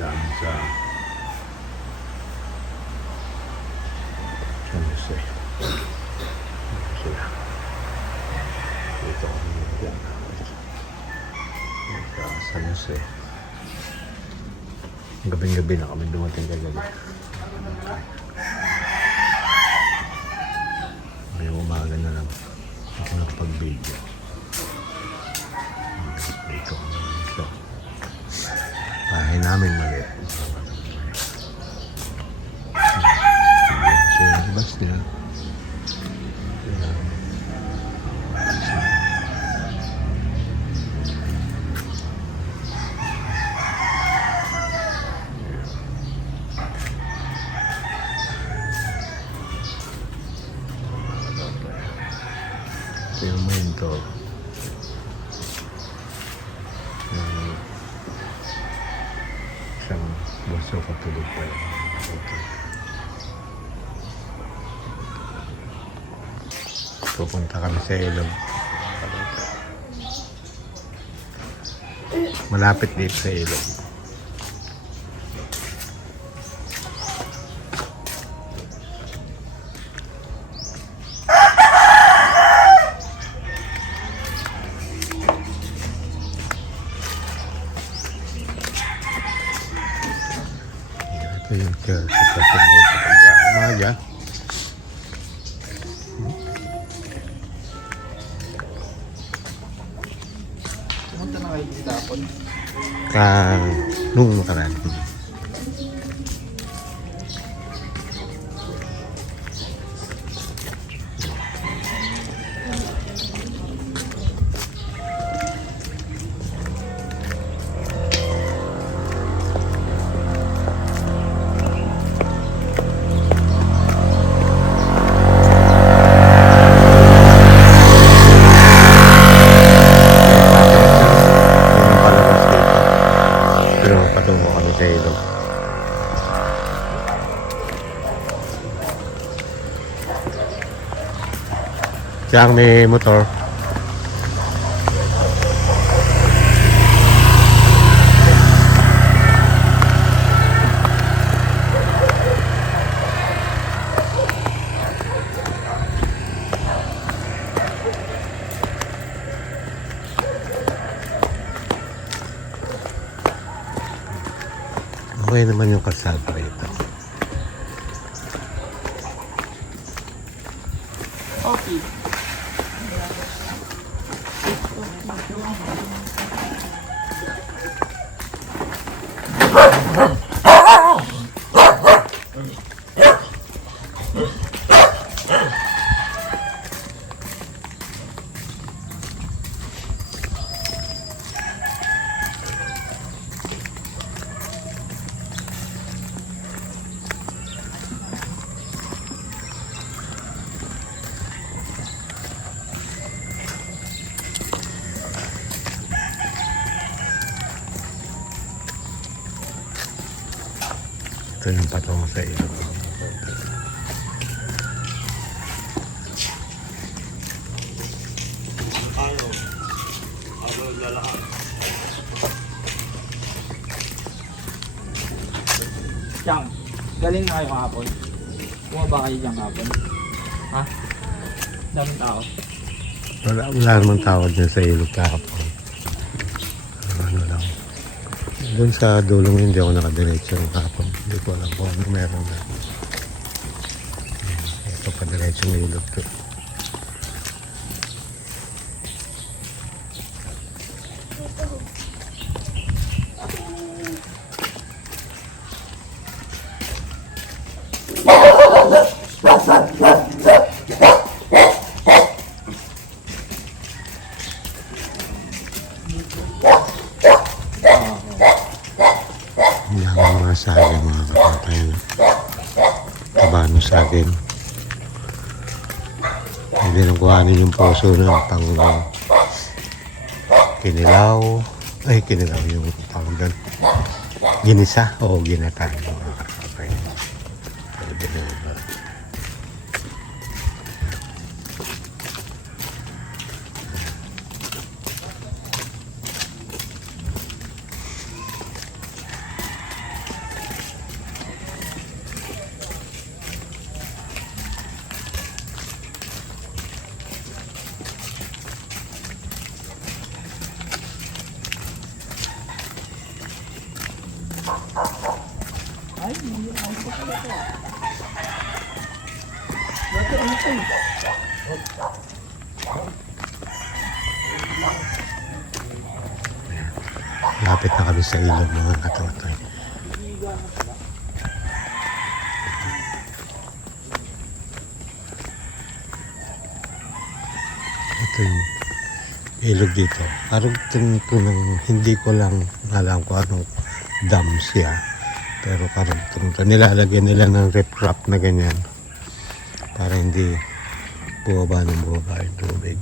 daan sa San Jose. Dito sila. Dito kami dyan. Sa San Jose. Gabing-gabi na kami dumating kagabi. Ngayong umaga na lang ako nagpag-video. Dito kami dito. Bahay namin mali. So, Sebastian. Ito yung main door. Yung isang baso katulog pa yun. Pupunta kami sa ilog. Malapit dito sa ilog. Ito yung church sa umaga. Pumunta na kayo dito hapon. Nung nakaraan. Patungo kami sa ilog. Siyang may motor. Okay naman yung kalsada rito. Okay. Ito yung patungo sa ilog. Chang, galing na kayo kahapon. Bumaba kayo dyan kahapon. Ha? Daming tao. Wala namang tawad dyan sa ilog kahapon. Ano lang. Doon sa dulong hindi ako nakadiretso ng kahapon. Hindi ko alam kung ano meron na. Ito pa diretso ng ilog to. Yan ang mga saging mga kapatay. Tabano saging. Hindi nang kuhanin yung poso ng pang kinilaw. Ay, kinilaw yung tawag doon. Ginisa o ginatan mga kapatay. Pwede na yun. Ay, hindi na ako pa pala ito. Dati ano ito eh. Lapit na kami sa ilog mga katotoy. Ito yung ilog dito. Parang tunong hindi ko lang alam kung anong dam siya. Pero parang nilalagyan nila ng riprap na ganyan. Para hindi bumaba yung tubig.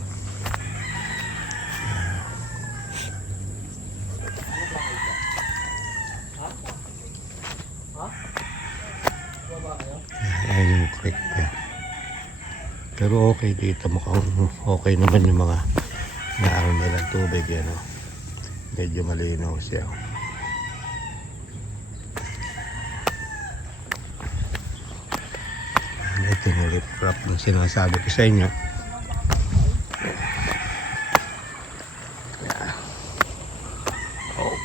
Ayan yung creek niya. Pero okay dito, mukhang okay naman yung mga naaroon nilang tubig yan. Oh. Medyo malinaw siya. Ito yung riprap na sinasabi ko sa inyo. Yeah. Oh.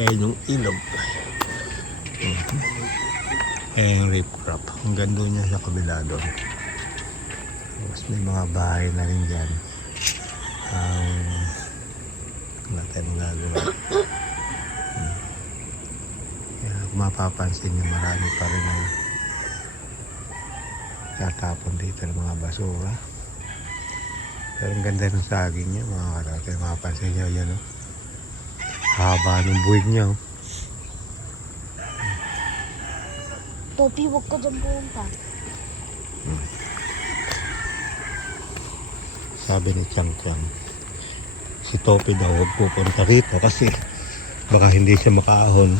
Ayan yung ilog. Ayan yung riprap. Ang ganda niya sa kabila doon. Tapos may mga bahay na rin dyan. Wala tayong magagawa. Kaya kung mapapansin nyo, marami pa rin ang tatapon dito ng mga basura. Pero ang ganda ng saging niya, mga karate. Mapapansin nyo, yan o. Haba ng buwig niya o. Topi, huwag ka dyan pumunta. Sabi ni Chang Chang, si Topi daw huwag pupunta rito kasi baka hindi siya makaahon.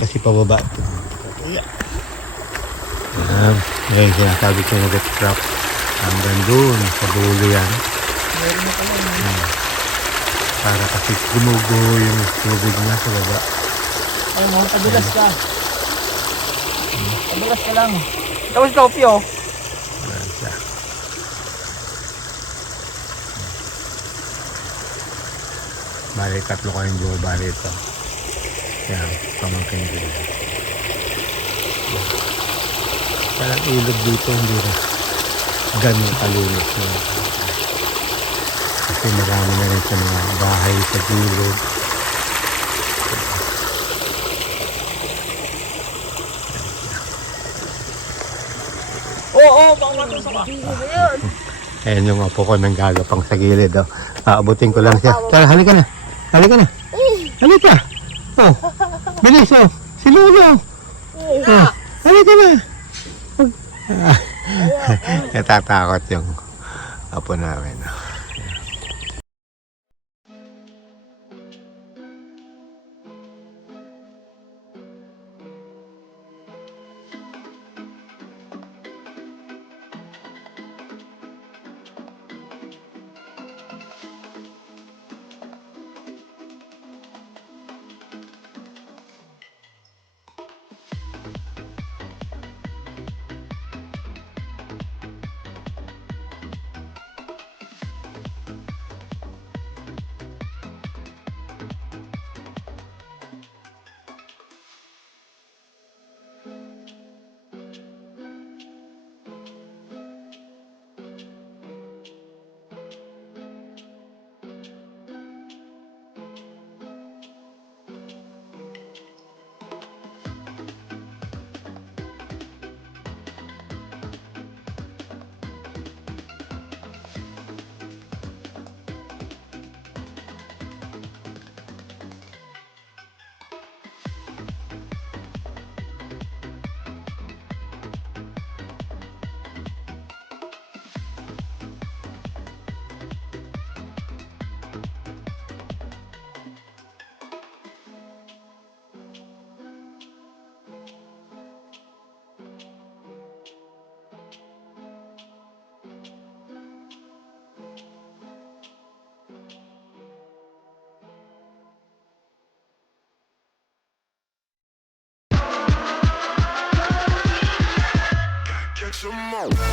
Kasi pababa. Ngayon sinasabi ko na get trap hanggang doon sa dulo yan. Meron na pala yun. Para kasi gumuguho yung tubig niya sa baba. Ay mo, padulas ka. Padulas ka lang. Tapos Topi oh. Ayan siya. Bali, tatlo kayong bumaba rito. Yan, pamangkin ko. Parang ilog dito, hindi na ganun kalinis na. Kasi marami na rin sa mga bahay sa gilid. Oo, baka matusa ka. Ayan yung apo ko nang gagapang sa gilid. Oh. Aabutin ko lang siya. Tara, halika na. Halika na. Halika. Oh, bilis oh. Si Lolo. Oh, halika na. Natatakot yung apo namin. Catch 'em all.